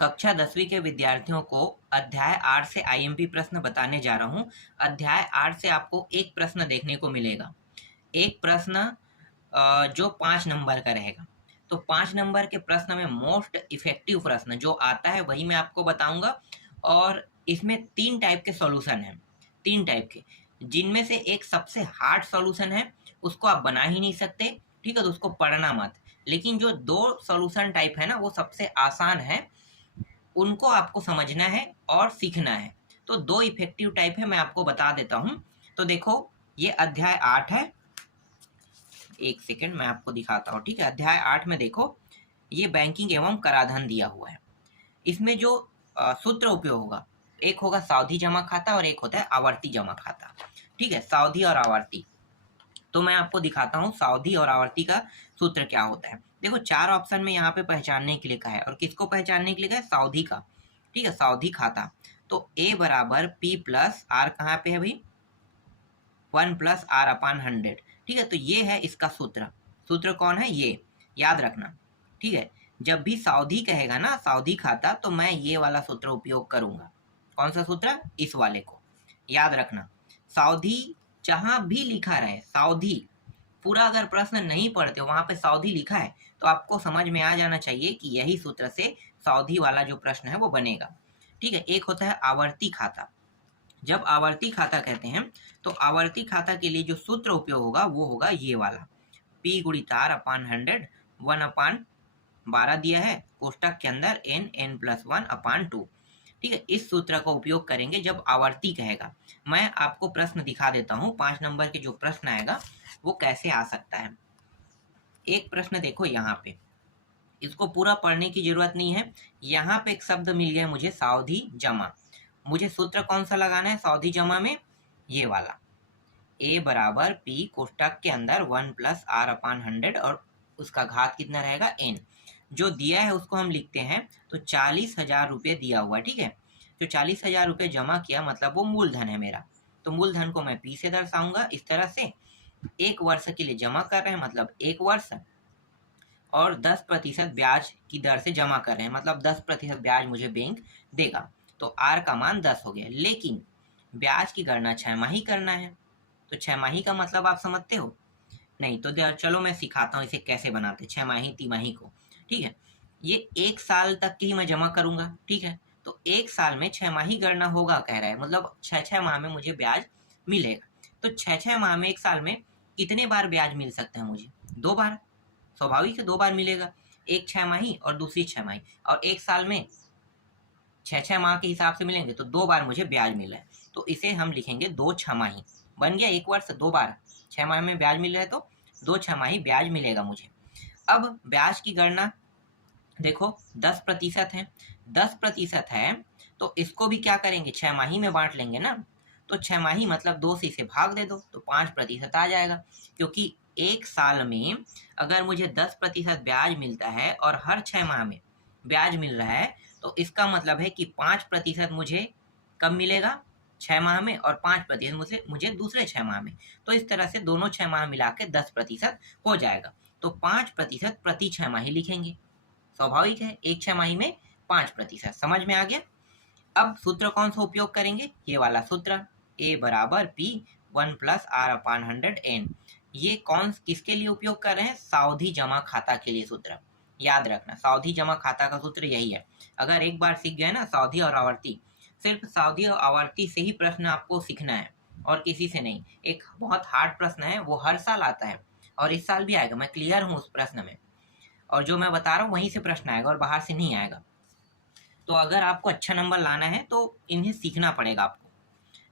कक्षा 10वीं के विद्यार्थियों को अध्याय 8 से आईएमपी प्रश्न बताने जा रहा हूँ। अध्याय 8 से आपको एक प्रश्न देखने को मिलेगा। एक प्रश्न जो 5 नंबर का रहेगा। तो 5 नंबर के प्रश्न में मोस्ट इफेक्टिव प्रश्न जो आता है वही मैं आपको बताऊंगा। और इसमें 3 टाइप के सॉल्यूशन हैं, 3 टाइप के, जिनमें से एक सबसे हार्ड सॉल्यूशन है, उसको आप बना ही नहीं सकते, ठीक है, तो उसको पढ़ना मत। लेकिन जो 2 सॉल्यूशन टाइप है ना, वो सबसे आसान है, उनको आपको समझना है और सीखना है। तो 2 इफेक्टिव टाइप है, मैं आपको बता देता हूँ। तो देखो, ये अध्याय 8 है। एक सेकंड मैं आपको दिखाता हूँ, ठीक है। अध्याय 8 में देखो, ये बैंकिंग एवं कराधान दिया हुआ है। इसमें जो सूत्र उपयोग होगा, एक होगा सावधि जमा खाता और एक होता है आवर्ती जमा खाता, ठीक है, सावधि और आवर्ती। तो मैं आपको दिखाता हूँ सावधि और आवर्ती का सूत्र क्या होता है। देखो, 4 ऑप्शन में यहाँ पे पहचानने के लिए कहा है, और किसको पहचानने के लिए कहा है? सावधि का, ठीक है, सावधि खाता। तो ए बराबर पी प्लस आर, कहाँ पे है भाई? 1 प्लस आर अपान 100, ठीक है। तो ये है इसका सूत्र। सूत्र कौन है? ये याद रखना, ठीक है। जब भी सावधि कहेगा ना, सावधि खाता, तो मैं ये वाला सूत्र उपयोग करूंगा। कौन सा सूत्र? इस वाले को याद रखना। सावधि जहां भी लिखा रहे, सावधि पूरा अगर प्रश्न नहीं पढ़ते हो, वहां पे सावधि लिखा है, तो आपको समझ में आ जाना चाहिए कि यही सूत्र से सावधि वाला जो प्रश्न है वो बनेगा, ठीक है। एक होता है आवर्ती खाता। जब आवर्ती खाता कहते हैं, तो आवर्ती खाता के लिए जो सूत्र उपयोग होगा वो होगा ये वाला, पी गुणित आर अपान 100, 1 अपान 12 दिया है, कोष्टक के अंदर n प्लस 1 अपान 2, ठीक है। इस सूत्र का उपयोग करेंगे जब आवर्ती कहेगा। मैं आपको प्रश्न दिखा देता हूँ, 5 नंबर के जो प्रश्न आएगा वो कैसे आ सकता है। एक प्रश्न देखो यहाँ पे, इसको पूरा पढ़ने की जरूरत नहीं है। यहाँ पे एक शब्द मिल गया मुझे, सावधि जमा। मुझे सूत्र कौन सा लगाना है सावधि जमा में? ये वाला, ए बराबर पी कोष्टक के अंदर 1 प्लस आर अपान 100, और उसका घात कितना रहेगा? n। जो दिया है उसको हम लिखते हैं, तो 40,000 रुपये दिया हुआ, ठीक है। जो 40,000 रुपये जमा किया, मतलब वो मूलधन है मेरा। तो मूलधन को मैं पी से दर्शाऊंगा इस तरह से। 1 वर्ष के लिए जमा कर रहे हैं, मतलब 1 वर्ष, और 10% ब्याज की दर से जमा कर रहे हैं, मतलब 10% ब्याज मुझे बैंक देगा। तो आर का मान 10 हो गया। लेकिन ब्याज की गणना 6 माही करना है, तो 6 माही का मतलब आप समझते हो? नहीं तो चलो मैं सिखाता हूँ इसे कैसे बनाते, 6 माही तिमाही को, ठीक है। ये 1 साल तक की ही मैं जमा करूंगा, ठीक है। तो 1 साल में 6 माही गणना होगा कह रहा है, मतलब 6-6 माह में मुझे ब्याज मिलेगा। तो 6-6 माह में 1 साल में कितने बार ब्याज मिल सकता है मुझे? 2 बार। स्वाभाविक है 2 बार मिलेगा, एक 6 माही और दूसरी 6 माही, और 1 साल में 6-6 माह के हिसाब से मिलेंगे, तो 2 बार मुझे ब्याज मिला है। तो इसे हम लिखेंगे 2 छमाही। बन गया 1 वर्ष 2 बार, 6 माह में ब्याज मिल रहा है, तो 2 छमाही ब्याज मिलेगा मुझे। अब ब्याज की गणना देखो 10% है, 10% है, तो इसको भी क्या करेंगे? 6 माही में बांट लेंगे ना। तो 6 माही मतलब 2 से इसे भाग दे दो, तो 5% आ जाएगा। क्योंकि 1 साल में अगर मुझे 10% ब्याज मिलता है और हर 6 माह में ब्याज मिल रहा है, तो इसका मतलब है कि 5% मुझे कब मिलेगा? 6 माह में, और 5% मुझे दूसरे 6 माह में। तो इस तरह से दोनों 6 माह मिला के 10% हो जाएगा। तो 5% प्रति 6 माही लिखेंगे। स्वाभाविक है, एक 6 माही में 5%। समझ में आ गया? अब सूत्र कौन सा उपयोग करेंगे? ये वाला सूत्र, ए बराबर P 1 plus R upon 100 n। ये कौन किसके लिए उपयोग कर रहे हैं? सावधि जमा खाता के लिए सूत्र। याद रखना, सावधि जमा खाता का सूत्र यही है। अगर एक बार सीख गए ना सावधि और आवर्ती, सिर्फ सावधि और आवर्ती से ही प्रश्न आपको सीखना है और किसी से नहीं। एक बहुत हार्ड प्रश्न है, वो हर साल आता है और इस साल भी आएगा, मैं क्लियर हूँ उस प्रश्न में। और जो मैं बता रहा हूँ वहीं से प्रश्न आएगा और बाहर से नहीं आएगा। तो अगर आपको अच्छा नंबर लाना है तो इन्हें सीखना पड़ेगा आपको,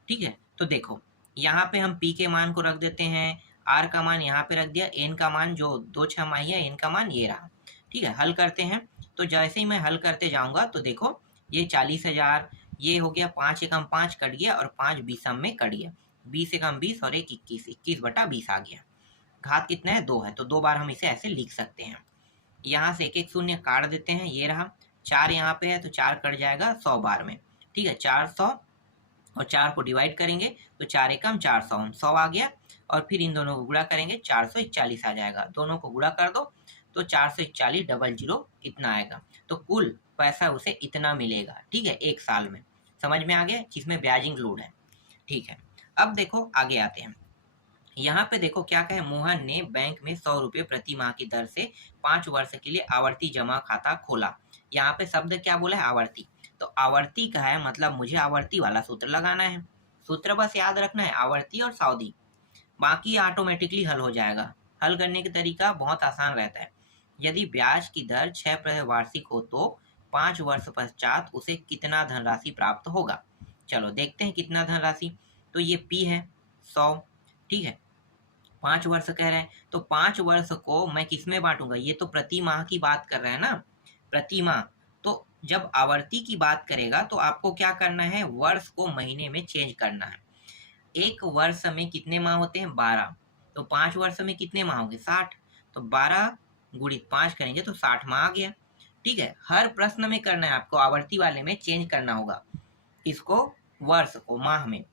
ठीक है। तो देखो, यहाँ पे हम पी के मान को रख देते हैं, आर का मान यहाँ पे रख दिया, एन का मान जो 2 छमाही है, एन का मान ये रहा, ठीक है। हल करते हैं, तो जैसे ही मैं हल करते जाऊंगा तो देखो ये 40,000, ये हो गया 5 एकम 5 कट गया, और 5 बीसम में कट गया, 20 एकम 20 और 1 21, 21/20 आ गया। घात कितना है? 2 है, तो 2 बार हम इसे ऐसे लिख सकते हैं। यहाँ से 1-1 शून्य काट देते हैं, ये रहा। 4 यहाँ पे है तो 4 कट जाएगा 100 बार में, ठीक है। 400, और 4 को डिवाइड करेंगे तो 4 एकम 4, 100 आ गया। और फिर इन दोनों को गुणा करेंगे, 441 आ जाएगा। दोनों को गुणा कर दो तो 441 00 इतना आएगा। तो कुल पैसा उसे इतना मिलेगा, ठीक है, 1 साल में। समझ में आ गया, जिसमें ब्याज इंक्लूड है, ठीक है। अब देखो आगे आते हैं। यहाँ पे देखो क्या कहे, मोहन ने बैंक में 100 रुपये प्रति माह की दर से 5 वर्ष के लिए आवर्ती जमा खाता खोला। यहाँ पे शब्द क्या बोला है, आवर्ती। तो आवर्ती का है मतलब मुझे आवर्ती वाला सूत्र लगाना है। सूत्र बस याद रखना है, आवर्ती और सावधि, बाकी ऑटोमेटिकली हल हो जाएगा। हल करने का तरीका बहुत आसान रहता है। यदि ब्याज की दर 6% वार्षिक हो तो 5 वर्ष पश्चात उसे कितना धनराशि प्राप्त होगा। चलो देखते हैं कितना धनराशि। तो ये P है 100, ठीक है, 5 वर्ष कह रहे हैं, तो 5 वर्ष को मैं किस में बांटूंगा, ये तो प्रति माह की बात कर रहे हैं ना, प्रति माह। तो जब आवर्ती की बात करेगा तो आपको क्या करना है, वर्ष को महीने में चेंज करना है। एक वर्ष में कितने माह होते हैं, 12, तो 5 वर्ष में कितने माह होंगे, 60, तो 12 गुणित 5 करेंगे तो 60 माह आ गया, ठीक है। हर प्रश्न में करना है आपको, आवर्ती वाले में चेंज करना होगा इसको, वर्ष को माह में।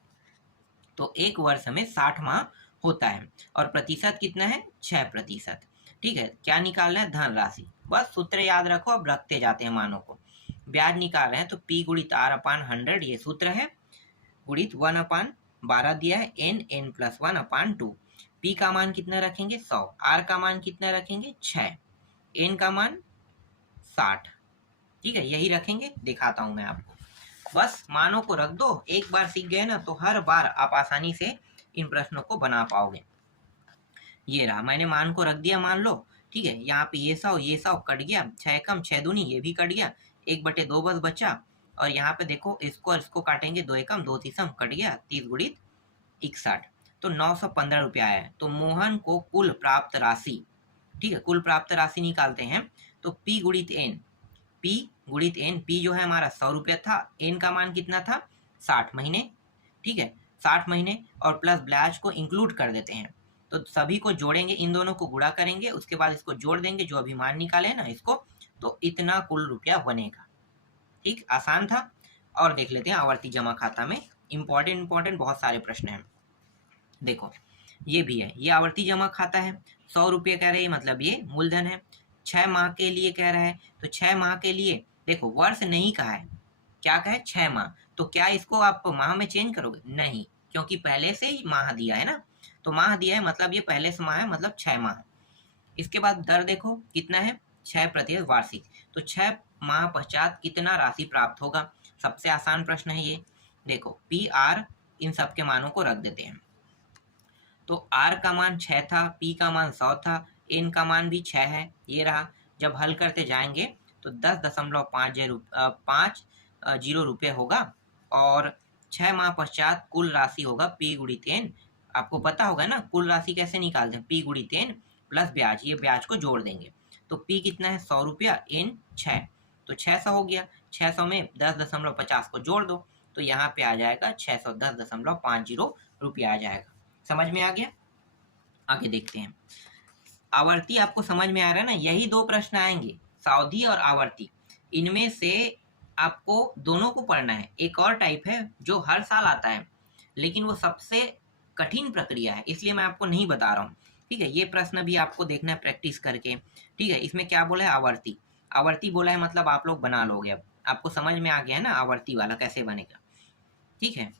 तो एक वर्ष में 60 माह होता है, और प्रतिशत कितना है, 6%, ठीक है। क्या निकालना है, धनराशि। बस सूत्र याद रखो, अब रखते जाते हैं मानों को। ब्याज निकाल रहे हैं तो P गुणित R अपान 100 ये सूत्र है, गुणित 1/12 दिया है, n प्लस 1/2। P का मान कितना रखेंगे, 100, R का मान कितना रखेंगे, 6, n का मान 60, ठीक है, यही रखेंगे। दिखाता हूं मैं आपको, बस मानों को रख दो। एक बार सीख गए ना तो हर बार आप आसानी से इन प्रश्नों को बना पाओगे। ये रहा, मैंने मान को रख दिया, मान लो, ठीक है। यहाँ पे ये 100 कट गया, 6 कम 6 दूनी, ये भी कट गया, 1/2 बस बचा। और यहाँ पे देखो इसको और इसको काटेंगे, 2 एकम 2 तीसम कट गया, 30 गुणित 61, तो 915 रुपया आया। तो मोहन को कुल प्राप्त राशि, ठीक है, कुल प्राप्त राशि निकालते हैं। तो P गुणित N, P जो है हमारा 100 रुपया था, N का मान कितना था, 60 महीने, ठीक है, 60 महीने, और प्लस ब्याज को इंक्लूड कर देते हैं। तो सभी को जोड़ेंगे, इन दोनों को गुणा करेंगे, उसके बाद इसको जोड़ देंगे, जो अभी मान निकाले ना इसको, तो इतना कुल रुपया बनेगा, ठीक, आसान था। और देख लेते हैं आवर्ती जमा खाता में इंपॉर्टेंट बहुत सारे प्रश्न हैं। देखो ये भी है, ये आवर्ती जमा खाता है, 100 रुपये कह रहे हैं, मतलब ये मूलधन है। 6 माह के लिए कह रहा है, तो 6 माह के लिए देखो वर्ष नहीं कहा है, क्या कहा है, 6 माह। तो क्या इसको आप माह में चेंज करोगे, नहीं, क्योंकि पहले से ही माह दिया है ना, तो माह दिया है मतलब ये पहले से माह है, मतलब 6 माह। इसके बाद दर देखो कितना है, 6% वार्षिक, तो 6 माह पश्चात कितना राशि प्राप्त होगा। सबसे आसान प्रश्न है ये। देखो P R इन सब के मानों को रख देते हैं। तो R का मान 6 था, P का मान 100 था, N का मान भी 6 है, ये रहा। जब हल करते जाएंगे तो 10.50 रुपये होगा, और 6 माह पश्चात कुल राशि होगा P गुणित N। आपको पता होगा ना कुल राशि कैसे निकालते हैं, P गुणित N प्लस ब्याज, ये ब्याज को जोड़ देंगे। तो P कितना है, 100 रुपया, N 6, तो 600 हो गया। 600 में 10.50 को जोड़ दो, तो यहाँ पे आ जाएगा 610.50 रुपया आ जाएगा। समझ में आ गया। आगे देखते हैं, आवर्ती आपको समझ में आ रहा है ना, यही 2 प्रश्न आएंगे, सावधि और आवर्ती। इनमें से आपको दोनों को पढ़ना है। एक और टाइप है जो हर साल आता है, लेकिन वो सबसे कठिन प्रक्रिया है, इसलिए मैं आपको नहीं बता रहा हूँ, ठीक है। ये प्रश्न भी आपको देखना है प्रैक्टिस करके, ठीक है। इसमें क्या बोला है, आवर्ती, आवर्ती बोला है मतलब आप लोग बना लोगे। अब आपको समझ में आ गया है ना आवर्ती वाला कैसे बनेगा, ठीक है।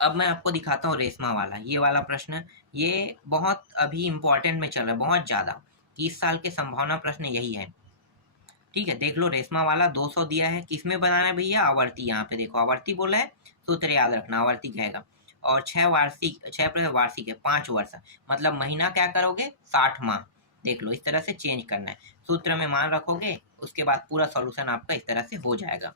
अब मैं आपको दिखाता हूँ रेशमा वाला, ये वाला प्रश्न, ये बहुत अभी इम्पोर्टेंट में चल रहा है, बहुत ज़्यादा। इस साल के संभावना प्रश्न यही है, ठीक है। देख लो रेशमा वाला 200 दिया है, किस में बनाना है भैया, आवर्ती। यहाँ पे देखो आवर्ती बोला है, सूत्र याद रखना, आवर्ती कहेगा। और 6 वार्षिक है, 5 वर्ष, मतलब महीना क्या करोगे, 60 माह। देख लो इस तरह से चेंज करना है, सूत्र में मान रखोगे, उसके बाद पूरा सॉल्यूशन आपका इस तरह से हो जाएगा,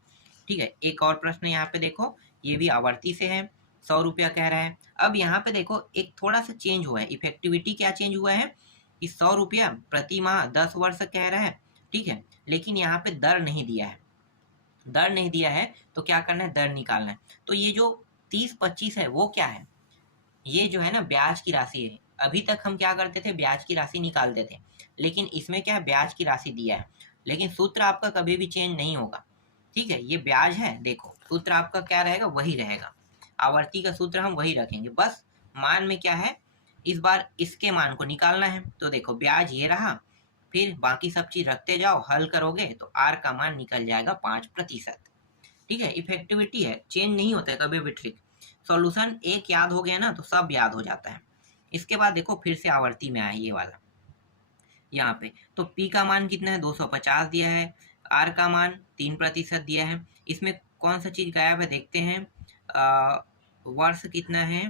ठीक है। एक और प्रश्न यहाँ पे देखो, ये भी आवर्ती से है, 100 रुपया कह रहा है। अब यहाँ पे देखो एक थोड़ा सा चेंज हुआ है, इफेक्टिविटी क्या चेंज हुआ है, कि 100 रुपया प्रति माह 10 वर्ष कह रहा है, ठीक है। लेकिन यहाँ पे दर नहीं दिया है, दर नहीं दिया है, तो क्या करना है, दर निकालना है। तो ये जो 30-25 है वो क्या है, ये जो है ना ब्याज की राशि है। अभी तक हम क्या करते थे, ब्याज की राशि निकालते थे, लेकिन इसमें क्या है, ब्याज की राशि दिया है, लेकिन सूत्र आपका कभी भी चेंज नहीं होगा, ठीक है। ये ब्याज है, देखो सूत्र आपका क्या रहेगा, वही रहेगा, आवर्ती का सूत्र हम वही रखेंगे। बस मान में क्या है, इस बार इसके मान को निकालना है। तो देखो ब्याज ये रहा, फिर बाकी सब चीज रखते जाओ, हल करोगे तो आर का मान निकल जाएगा 5%। ठीक है, इफेक्टिविटी है, चेंज नहीं होता है कभी भी ट्रिक। सॉल्यूशन एक याद हो गया ना तो सब याद हो जाता है। इसके बाद देखो फिर से आवर्ती में आया ये वाला, यहाँ पे तो P का मान कितना है 250 दिया है, R का मान 3% दिया है। इसमें कौन सा चीज गायब है देखते हैं, वर्ष कितना है,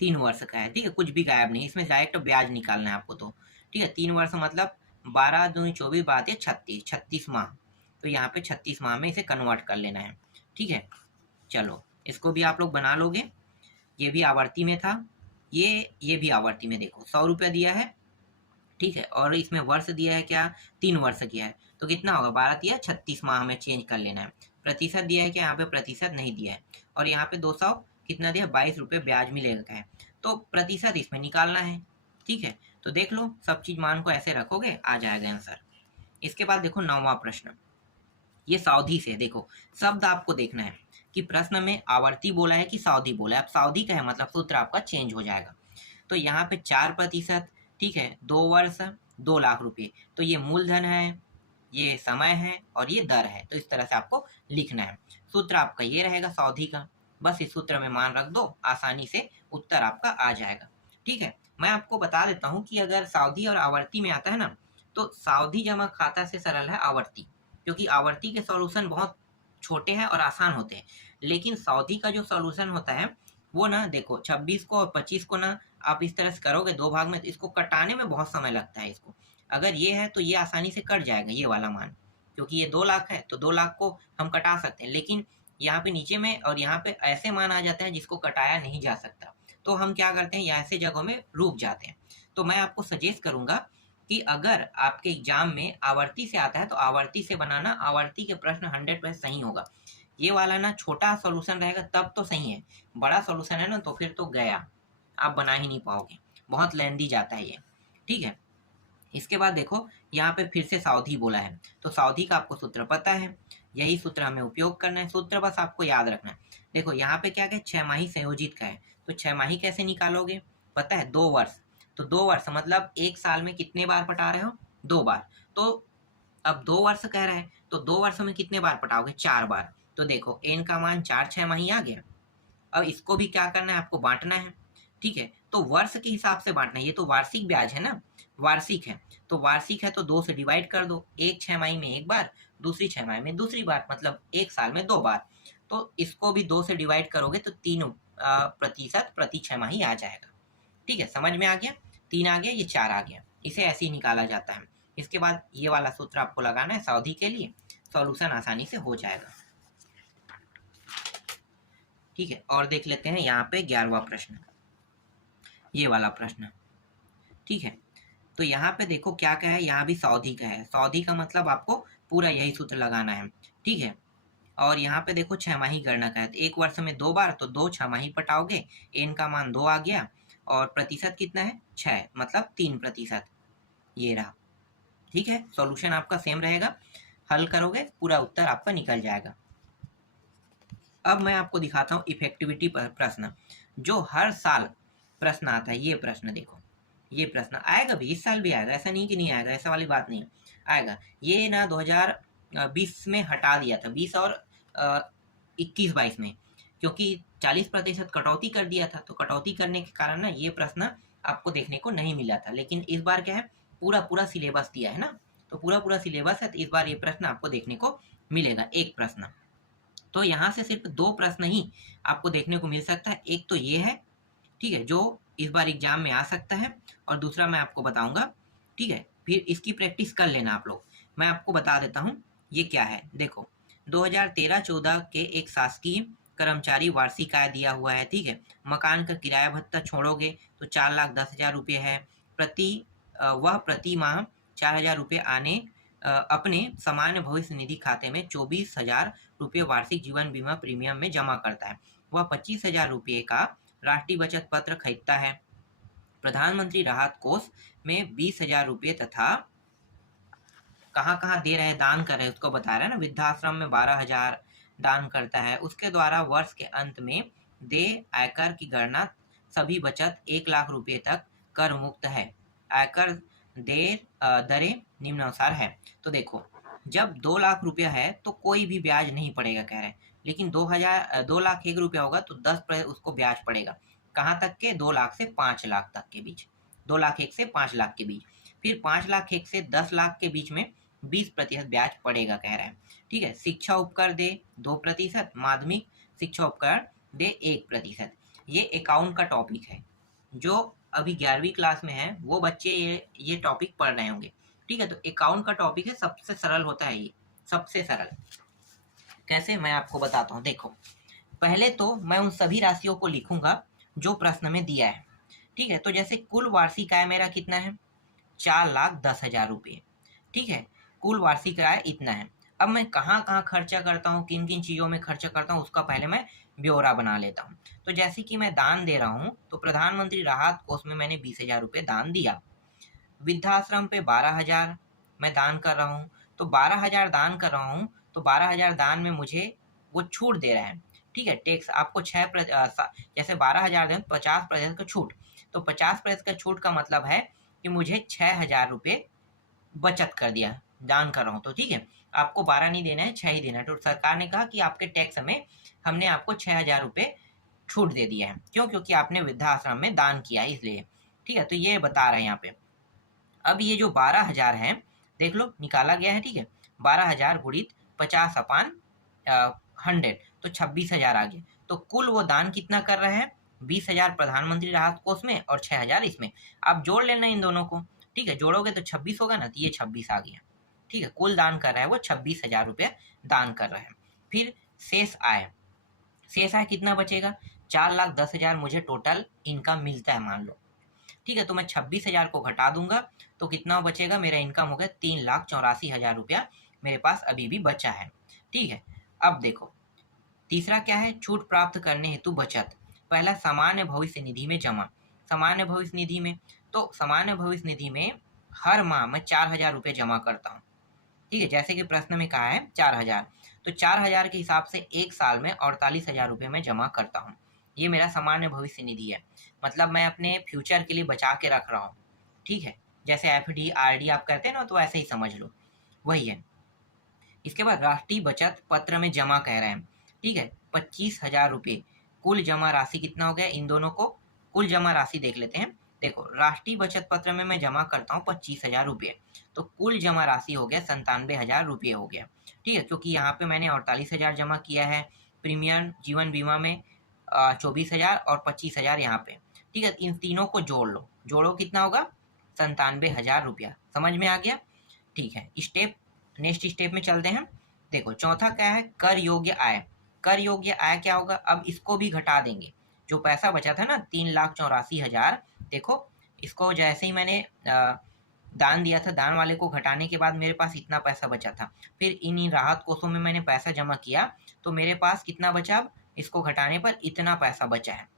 3 वर्ष का है। ठीक है, कुछ भी गायब नहीं, इसमें डायरेक्ट ब्याज निकालना है आपको। तो ठीक है, 3 वर्ष मतलब 12×2 = 24, बात है 36 माह। तो यहाँ पे 36 माह में इसे कन्वर्ट कर लेना है। ठीक है, चलो इसको भी आप लोग बना लोगे। ये भी आवर्ती में था, ये भी आवर्ती में। देखो 100 रुपया दिया है, ठीक है, और इसमें वर्ष दिया है क्या, 3 वर्ष किया है, तो कितना होगा 12 दिया 36 माह हमें चेंज कर लेना है। प्रतिशत दिया है क्या, यहाँ पे प्रतिशत नहीं दिया है, और यहाँ पे 200 कितना दिया 22 रुपये ब्याज मिलेगा है, तो प्रतिशत इसमें निकालना है। ठीक है, तो देख लो सब चीज मान को ऐसे रखोगे आ जाएगा आंसर। इसके बाद देखो 9वां प्रश्न, ये सावधि से। देखो शब्द आपको देखना है कि प्रश्न में आवर्ती बोला है कि सावधि बोला है। अब सावधि का है मतलब सूत्र आपका चेंज हो जाएगा। तो यहाँ पे 4%, ठीक है, 2 वर्ष 2 लाख रुपये, तो ये मूलधन है, ये समय है और ये दर है। तो इस तरह से आपको लिखना है। सूत्र आपका ये रहेगा सावधि का, बस इस सूत्र में मान रख दो, आसानी से उत्तर आपका आ जाएगा। ठीक है, मैं आपको बता देता हूँ कि अगर सावधि और आवर्ती में आता है ना, तो सावधि जमा खाता से सरल है आवर्ती, क्योंकि आवर्ती के सॉल्यूशन बहुत छोटे हैं और आसान होते हैं। लेकिन सावधि का जो सॉल्यूशन होता है वो ना, देखो 26 को और 25 को ना आप इस तरह से करोगे 2 भाग में, तो इसको कटाने में बहुत समय लगता है। इसको अगर ये है तो ये आसानी से कट जाएगा ये वाला मान, क्योंकि ये 2 लाख है तो 2 लाख को हम कटा सकते हैं। लेकिन यहाँ पे नीचे में और यहाँ पे ऐसे मान आ जाते हैं जिसको कटाया नहीं जा सकता, तो हम क्या करते हैं, यहाँ ऐसे जगहों में रुक जाते हैं। तो मैं आपको सजेस्ट करूंगा कि अगर आपके एग्जाम में आवर्ती से आता है तो आवर्ती से बनाना, आवर्ती के प्रश्न 100% सही होगा। ये वाला ना छोटा सॉल्यूशन रहेगा तब तो सही है, बड़ा सॉल्यूशन है ना तो फिर तो गया, आप बना ही नहीं पाओगे, बहुत लेंदी जाता है ये। ठीक है, इसके बाद देखो यहाँ पे फिर से सावधि बोला है, तो सावधि का आपको सूत्र पता है, यही सूत्र हमें उपयोग करना है। सूत्र बस आपको याद रखना है। देखो यहाँ पे क्या है, 6 माही संयोजित का है, तो 6 माही कैसे निकालोगे, पता है 2 वर्ष, तो 2 वर्ष मतलब 1 साल में कितने बार पटा रहे हो, 2 बार। तो अब 2 वर्ष कह रहे हैं तो 2 वर्ष में कितने बार पटाओगे, 4 बार। तो देखो एन का मान 4 6 माही आ गया। अब इसको भी क्या करना है, आपको बांटना है। ठीक है, तो वर्ष के हिसाब से बांटना है, ये तो वार्षिक ब्याज है ना, वार्षिक है, तो वार्षिक है तो 2 से डिवाइड कर दो, एक 6 माही में 1 बार, दूसरी 6 माही में दूसरी बार, मतलब 1 साल में 2 बार। तो इसको भी 2 से डिवाइड करोगे तो 3% प्रति 6 माही आ जाएगा। ठीक है, समझ में आ गया, 3 आ गया, ये 4 आ गया, इसे ऐसे ही निकाला जाता है। इसके बाद ये वाला सूत्र आपको लगाना है सावधि के लिए, सॉल्यूशन आसानी से हो जाएगा। ठीक है, और देख लेते हैं यहाँ पे 11वां प्रश्न, ये वाला प्रश्न। ठीक है, तो यहाँ पे देखो क्या क्या है, यहाँ भी सावधि का है। सावधि का मतलब आपको पूरा यही सूत्र लगाना है। ठीक है, और यहाँ पे देखो 6 माही गणना का है, तो 1 वर्ष में 2 बार, तो 2 6 माही पटाओगे, एन का मान 2 आ गया, और प्रतिशत कितना है 6, मतलब 3%, ये रहा। ठीक है, सॉल्यूशन आपका सेम रहेगा, हल करोगे पूरा उत्तर आपका निकल जाएगा। अब मैं आपको दिखाता हूँ इफेक्टिविटी पर प्रश्न, जो हर साल प्रश्न आता है। ये प्रश्न देखो, ये प्रश्न आएगा भी, इस साल भी आएगा, ऐसा नहीं कि नहीं आएगा, ऐसा वाली बात नहीं है, आएगा। ये ना 2020 में हटा दिया था, 20 और 21-22 में, क्योंकि 40% कटौती कर दिया था, तो कटौती करने के कारण ना ये प्रश्न आपको देखने को नहीं मिला था। लेकिन इस बार क्या है, पूरा पूरा सिलेबस दिया है ना, तो पूरा पूरा सिलेबस है, तो इस बार ये प्रश्न आपको देखने को मिलेगा, एक प्रश्न। तो यहाँ से सिर्फ 2 प्रश्न ही आपको देखने को मिल सकता है, एक तो ये है, ठीक है, जो इस बार एग्जाम में आ सकता है, और दूसरा मैं आपको बताऊंगा। ठीक है, फिर इसकी प्रैक्टिस कर लेना आप लोग। मैं आपको बता देता हूँ ये क्या है। देखो 2013-14 के एक शासकीय कर्मचारी वार्षिक आय दिया हुआ है। ठीक है, मकान का किराया भत्ता छोड़ोगे तो 4,10,000 रुपये है, वह प्रति माह 4,000 रुपये अपने सामान्य भविष्य निधि खाते में 24,000 रुपये वार्षिक जीवन बीमा प्रीमियम में जमा करता है। वह 25,000 रुपये का राष्ट्रीय बचत पत्र खरीदता है। प्रधानमंत्री राहत कोष में 20,000 रुपये तथा कहाँ कहाँ दे रहे हैं, दान कर रहे हैं, उसको बता रहा है ना, वृद्धाश्रम में 12,000 दान करता है। उसके द्वारा वर्ष के अंत में देय आयकर की गणना, सभी बचत 1 लाख रुपये तक कर मुक्त है। आयकर दरें निम्नानुसार है। तो देखो, जब 2 लाख रुपया है तो कोई भी ब्याज नहीं पड़ेगा कह रहे हैं, लेकिन 2 लाख 1 रुपया होगा तो 10% उसको ब्याज पड़ेगा। कहाँ तक के? 2 लाख से 5 लाख तक के बीच, 2 लाख 1 से 5 लाख के बीच। फिर 5 लाख 1 से 10 लाख के बीच में 20% ब्याज पड़ेगा कह रहे हैं। ठीक है, शिक्षा उपकर दे 2%, माध्यमिक शिक्षा उपकर दे 1%। ये अकाउंट का टॉपिक है, जो अभी 11वीं क्लास में है वो बच्चे ये टॉपिक पढ़ रहे होंगे। ठीक है, तो अकाउंट का टॉपिक है, सबसे सरल होता है ये, सबसे सरल। कैसे, मैं आपको बताता हूँ। देखो, पहले तो मैं उन सभी राशियों को लिखूंगा जो प्रश्न में दिया है। ठीक है, तो जैसे कुल वार्षिक आय मेरा कितना है? 4,10,000 रुपये। ठीक है, कुल वार्षिक आय इतना है। अब मैं कहाँ कहाँ खर्चा करता हूँ, किन किन चीज़ों में खर्चा करता हूँ, उसका पहले मैं ब्यौरा बना लेता हूँ। तो जैसे कि मैं दान दे रहा हूँ, तो प्रधानमंत्री राहत कोष में मैंने 20,000 रुपये दान दिया। वृद्धाश्रम पे 12,000 मैं दान कर रहा हूँ, तो 12,000 दान कर रहा हूँ, तो 12,000 दान में मुझे वो छूट दे रहा है। ठीक है, टैक्स आपको जैसे 12,000 दें 50% का छूट, तो 50% का छूट का मतलब है कि मुझे 6,000 रुपये बचत कर दिया, दान कर रहा हूँ तो। ठीक है, आपको 12 नहीं देना है, 6 ही देना है। तो सरकार ने कहा कि आपके टैक्स में हमने आपको 6,000 रुपये छूट दे दिया है। क्यों? क्योंकि आपने वृद्धाश्रम में दान किया है, इसलिए। ठीक है, तो ये बता रहे हैं यहाँ पे। अब ये जो 12,000 है, देख लो निकाला गया है। ठीक है, 12,000 गुणित 50/100, तो 26,000 आ गया। तो कुल वो दान कितना कर रहे हैं? 20,000 प्रधानमंत्री राहत कोष में और 6,000 इसमें। आप जोड़ लेना इन दोनों को। ठीक है, जोड़ोगे तो 26 होगा ना, तो ये 26 आ गया। ठीक है, कुल दान कर रहा है वो 26,000 रुपये दान कर रहे हैं। फिर शेष आय, शेष आय कितना बचेगा? 4,10,000 मुझे टोटल इनकम मिलता है मान लो। ठीक है, तो मैं 26,000 को घटा दूंगा तो कितना बचेगा? मेरा इनकम हो गया 3,84,000 रुपया मेरे पास अभी भी बचा है। ठीक है, अब देखो तीसरा क्या है? छूट प्राप्त करने हेतु बचत। पहला, सामान्य भविष्य निधि में जमा। सामान्य भविष्य निधि में, तो सामान्य भविष्य निधि में हर माह मैं 4,000 रुपये जमा करता हूँ। ठीक है, जैसे कि प्रश्न में कहा है 4,000, तो 4,000 के हिसाब से एक साल में 48,000 रुपये मैं जमा करता हूँ। ये मेरा सामान्य भविष्य निधि है, मतलब मैं अपने फ्यूचर के लिए बचा के रख रहा हूँ। ठीक है, जैसे एफडी आरडी आप करते हैं ना, तो ऐसे ही समझ लो, वही है। इसके बाद राष्ट्रीय बचत पत्र में जमा कह रहे हैं। ठीक है, 25,000 रुपये कुल जमा राशि कितना हो गया? इन दोनों को कुल जमा राशि देख लेते हैं। देखो, राष्ट्रीय बचत पत्र में मैं जमा करता हूँ 25,000 रुपये, तो कुल जमा राशि हो गया 97,000 रुपये हो गया। ठीक है, क्योंकि यहाँ पे मैंने 48,000 जमा किया है, प्रीमियम जीवन बीमा में 24,000 और 25,000 यहाँ पे। ठीक है, इन तीनों को जोड़ लो, जोड़ो कितना होगा? 97,000 रुपया। समझ में आ गया? ठीक है, नेक्स्ट स्टेप में चलते हैं। देखो, चौथा क्या है? कर योग्य आय। कर योग्य आय क्या होगा? अब इसको भी घटा देंगे। जो पैसा बचा था ना 3,84,000, देखो इसको जैसे ही मैंने दान दिया था, दान वाले को घटाने के बाद मेरे पास इतना पैसा बचा था। फिर इन राहत कोषों में मैंने पैसा जमा किया, तो मेरे पास कितना बचा? अब इसको घटाने पर इतना पैसा बचा है।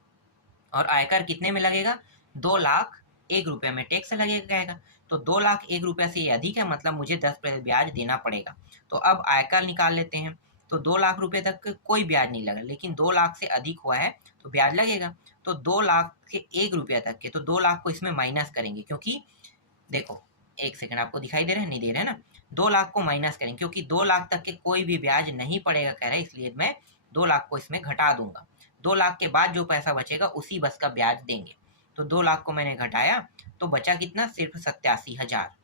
और आयकर कितने में लगेगा? 2,01,000 रुपये में टैक्स लगेगा। तो 2,01,000 रुपये से ये अधिक है, मतलब मुझे 10% ब्याज देना पड़ेगा। तो अब आयकर निकाल लेते हैं। तो 2,00,000 रुपये तक कोई ब्याज नहीं लगा, लेकिन 2,00,000 से अधिक हुआ है तो ब्याज लगेगा। तो 2,00,000 के 1 रुपया तक के, तो 2,00,000 को इसमें माइनस करेंगे, क्योंकि देखो, एक सेकंड, आपको दिखाई दे रहा है? नहीं दे रहा है ना? 2,00,000 को माइनस करेंगे, क्योंकि 2,00,000 तक के कोई भी ब्याज नहीं पड़ेगा कह रहा है, इसलिए मैं 2,00,000 को इसमें घटा दूंगा। 2,00,000 के बाद जो पैसा बचेगा उसी बस का ब्याज देंगे। तो 2,00,000 को मैंने घटाया तो बचा कितना? सिर्फ 87,000।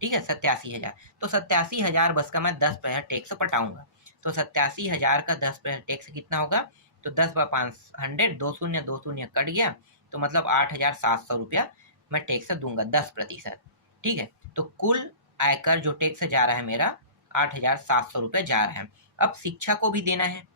ठीक है, 87,000। तो 87,000 बस का मैं 10% टैक्स पटाऊंगा। तो 87,000 का 10% टैक्स कितना होगा? तो 10/500, 2 शून्य 2 शून्य कट गया, तो मतलब 8,700 रुपया मैं टैक्स दूंगा, 10%। ठीक है, तो कुल आयकर जो टैक्स जा रहा है मेरा 8,700 रुपये जा रहा है। अब शिक्षा को भी देना है।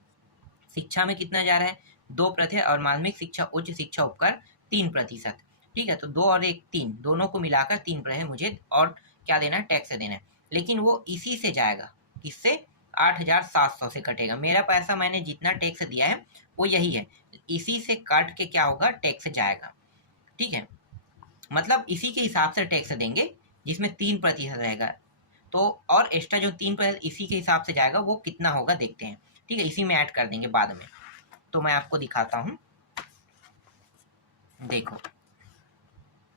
शिक्षा में कितना जा रहा है? 2% और माध्यमिक शिक्षा उच्च शिक्षा उपकर 3%। ठीक है, तो 2 और 1 3, दोनों को मिलाकर 3% मुझे और क्या देना है? टैक्स देना है। लेकिन वो इसी से जाएगा, किससे? 8,700 से कटेगा। मेरा पैसा मैंने जितना टैक्स दिया है वो यही है, इसी से काट के क्या होगा? टैक्स जाएगा। ठीक है, मतलब इसी के हिसाब से टैक्स देंगे, जिसमें 3% रहेगा। तो और एक्स्ट्रा जो 3% इसी के हिसाब से जाएगा, वो कितना होगा देखते हैं। ठीक है, इसी में ऐड कर देंगे बाद में। तो मैं आपको दिखाता हूँ, देखो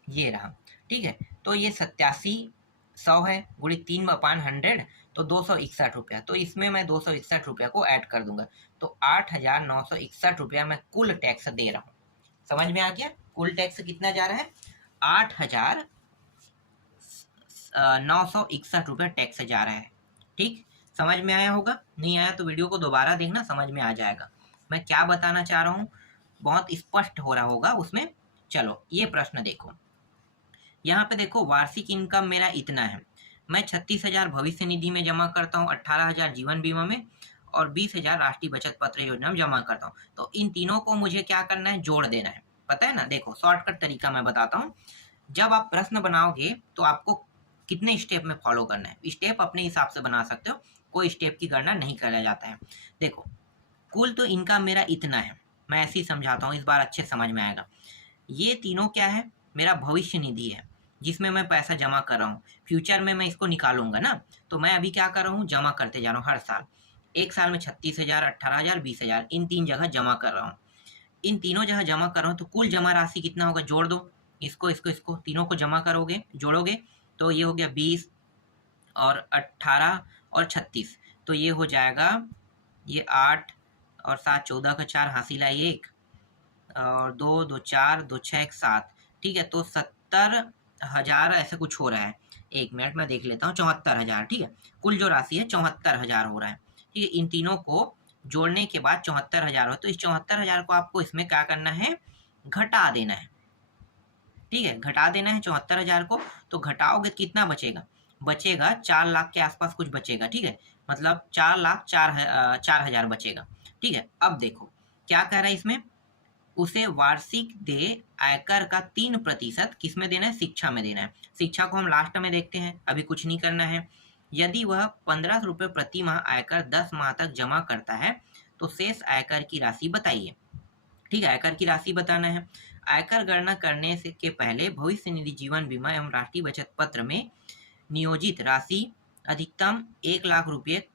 ये रहा। ठीक है, तो ये 8700 है, गुड़ी 3/100 तो 261 रुपया। तो इसमें मैं 261 रुपया को ऐड कर दूंगा, तो 8,961 रुपया मैं कुल टैक्स दे रहा हूँ। समझ में आ गया? कुल टैक्स कितना जा रहा है? 8,961 रुपया टैक्स जा रहा है। ठीक, समझ में आया होगा? नहीं आया तो वीडियो को दोबारा देखना, समझ में आ जाएगा मैं क्या बताना चाह रहा हूँ, बहुत स्पष्ट हो रहा होगा उसमें। चलो ये प्रश्न देखो, यहाँ पे देखो वार्षिक इनकम मेरा इतना है, मैं 36,000 भविष्य निधि में जमा करता हूँ, 18,000 जीवन बीमा में और 20,000 राष्ट्रीय बचत पत्र योजना में जमा करता हूँ। तो इन तीनों को मुझे क्या करना है? जोड़ देना है, पता है ना? देखो शॉर्टकट तरीका मैं बताता हूँ। जब आप प्रश्न बनाओगे तो आपको कितने स्टेप में फॉलो करना है, स्टेप अपने हिसाब से बना सकते हो, कोई स्टेप की गणना नहीं करा जाता है। देखो कुल तो इनकम मेरा इतना है, मैं ऐसे ही समझाता हूँ, इस बार अच्छे समझ में आएगा। ये तीनों क्या है? मेरा भविष्य निधि है, जिसमें मैं पैसा जमा कर रहा हूँ, फ्यूचर में मैं इसको निकालूंगा ना। तो मैं अभी क्या कर रहा हूँ? जमा करते जा रहा हूँ हर साल। एक साल में 36,000, 18,000, 20,000, इन 3 जगह जमा कर रहा हूँ। इन तीनों जगह जमा कर रहा हूँ, तो कुल जमा राशि कितना होगा? जोड़ दो, इसको इसको इसको तीनों को जमा करोगे, जोड़ोगे तो ये हो गया 20 और 18 और 36, तो ये हो जाएगा, ये 8 और 7 14 का 4 हासिल है 1 और 2 2 4 2 6 1 7। ठीक है, तो 70,000 ऐसे कुछ हो रहा है। 1 मिनट मैं देख लेता हूँ, 74,000। ठीक है, कुल जो राशि है 74,000 हो रहा है। ठीक है, इन तीनों को जोड़ने के बाद 74,000 हो, तो इस 74,000 को आपको इसमें क्या करना है? घटा देना है। ठीक है, घटा देना है 74,000 को। तो घटाओगे कितना बचेगा? बचेगा 4 लाख के आसपास कुछ बचेगा। ठीक है, मतलब 4,04,000 बचेगा। ठीक है, अब देखो क्या कह रहा है इसमें, उसे वार्षिक दे आयकर का 3% किसमें देना है? शिक्षा में देना है। शिक्षा को हम लास्ट में देखते हैं, अभी कुछ नहीं करना है। यदि वह 15 रुपये प्रति माह आयकर 10 माह तक जमा करता है तो शेष आयकर की राशि बताइए। ठीक है, आयकर की राशि बताना है। आयकर गणना करने से के पहले भविष्य निधि जीवन बीमा एवं राष्ट्रीय बचत पत्र में नियोजित राशि अधिकतम 1 लाख रुपये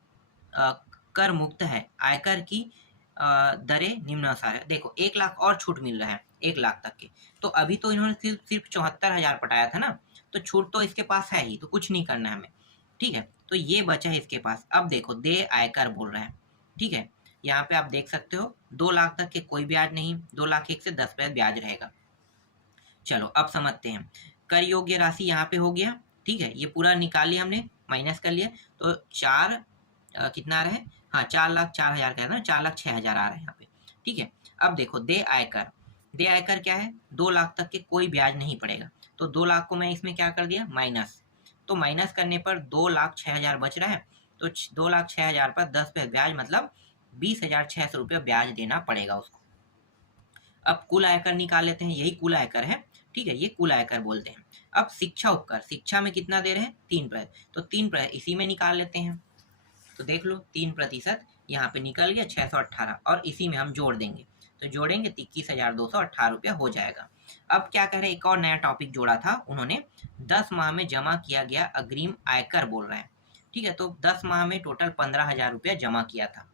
कर मुक्त है। आयकर की दरें निम्नानुसार है। देखो 1 लाख और छूट मिल रहा है 1 लाख तक के। तो अभी तो इन्होंने सिर्फ 74,000 पटाया था ना, तो छूट तो इसके पास है ही, तो कुछ नहीं करना है हमें। ठीक है, तो ये बचा है इसके पास। अब देखो दे आयकर बोल रहा है। ठीक है, यहाँ पे आप देख सकते हो 2 लाख तक के कोई ब्याज नहीं, 2 लाख 1 से 10% ब्याज रहेगा। चलो अब समझते हैं, कर योग्य राशि यहाँ पे हो गया। ठीक है, ये पूरा निकाल लिया हमने, माइनस कर लिया, तो 4 कितना आ रहा है? हाँ 4,04,000 का है ना, 4,06,000 आ रहा है यहाँ पे। ठीक है, अब देखो दे आयकर, दे आयकर क्या है? 2 लाख तक के कोई ब्याज नहीं पड़ेगा, तो 2 लाख को मैं इसमें क्या कर दिया? माइनस। तो माइनस करने पर 2,06,000 बच रहा है, तो 2,06,000 पर 10% ब्याज, मतलब 20,600 रुपये ब्याज देना पड़ेगा उसको। अब कुल आयकर निकाल लेते हैं, यही कुल आयकर है। ठीक है, ये कुल आयकर बोलते हैं। अब शिक्षा उपकर, शिक्षा में कितना दे रहे हैं? 3%, तो 3% इसी में निकाल लेते हैं। तो देख लो 3% यहाँ पे निकल गया 618, और इसी में हम जोड़ देंगे, तो जोड़ेंगे तो 21,218 रुपया हो जाएगा। अब क्या कह रहे हैं? एक और नया टॉपिक जोड़ा था उन्होंने, 10 माह में जमा किया गया अग्रिम आयकर बोल रहे हैं। ठीक है, तो 10 माह में टोटल 15,000 रुपया जमा किया था,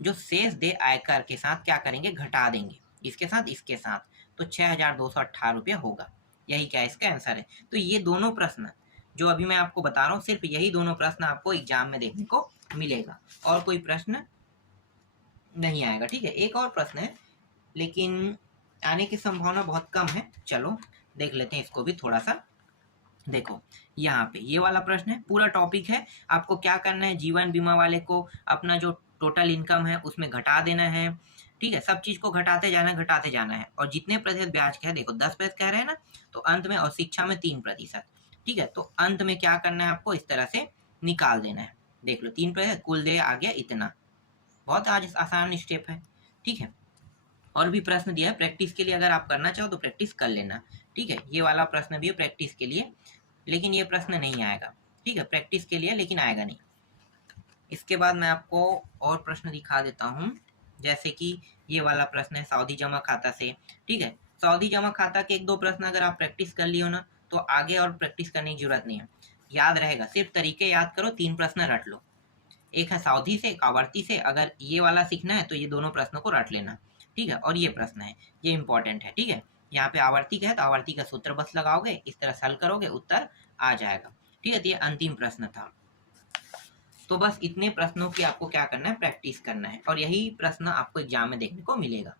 जो शेष दे आयकर के साथ क्या करेंगे? घटा देंगे, इसके साथ इसके साथ, तो 6,218 रुपया होगा। यही क्या इसका आंसर है। तो ये दोनों प्रश्न जो अभी मैं आपको बता रहा हूँ, सिर्फ यही दोनों प्रश्न आपको एग्जाम में देखने को मिलेगा, और कोई प्रश्न नहीं आएगा। ठीक है, एक और प्रश्न है, लेकिन आने की संभावना बहुत कम है। चलो देख लेते हैं इसको भी थोड़ा सा। देखो यहाँ पे ये वाला प्रश्न है, पूरा टॉपिक है, आपको क्या करना है? जीवन बीमा वाले को अपना जो टोटल इनकम है उसमें घटा देना है। ठीक है, सब चीज को घटाते जाना है, और जितने प्रतिशत ब्याज का है, देखो 10% कह रहे हैं ना, तो अंत में, और शिक्षा में 3%। ठीक है, तो अंत में क्या करना है? आपको इस तरह से निकाल देना है। देख लो 3%, कुल दे आ गया इतना। बहुत आज आसान स्टेप है। ठीक है, और भी प्रश्न दिया है प्रैक्टिस के लिए, अगर आप करना चाहो तो प्रैक्टिस कर लेना। ठीक है, ये वाला प्रश्न भी है प्रैक्टिस के लिए, लेकिन ये प्रश्न नहीं आएगा। ठीक है, प्रैक्टिस के लिए लेकिन आएगा नहीं। इसके बाद मैं आपको और प्रश्न दिखा देता हूँ, जैसे कि ये वाला प्रश्न है सावधि जमा खाता से। ठीक है, सावधि जमा खाता के 1-2 प्रश्न अगर आप प्रैक्टिस कर लियो ना, तो आगे और प्रैक्टिस करने की जरूरत नहीं है, याद रहेगा। सिर्फ तरीके याद करो, 3 प्रश्न रट लो, एक है सावधि से, एक आवर्ती से। अगर ये वाला सीखना है तो ये दोनों प्रश्नों को रट लेना। ठीक है, और ये प्रश्न है, ये इंपॉर्टेंट है। ठीक है, यहाँ पे आवर्तिक है तो आवर्ती का सूत्र बस लगाओगे, इस तरह से हल करोगे, उत्तर आ जाएगा। ठीक है, तो ये अंतिम प्रश्न था। तो बस इतने प्रश्नों की आपको क्या करना है, प्रैक्टिस करना है, और यही प्रश्न आपको एग्जाम में देखने को मिलेगा।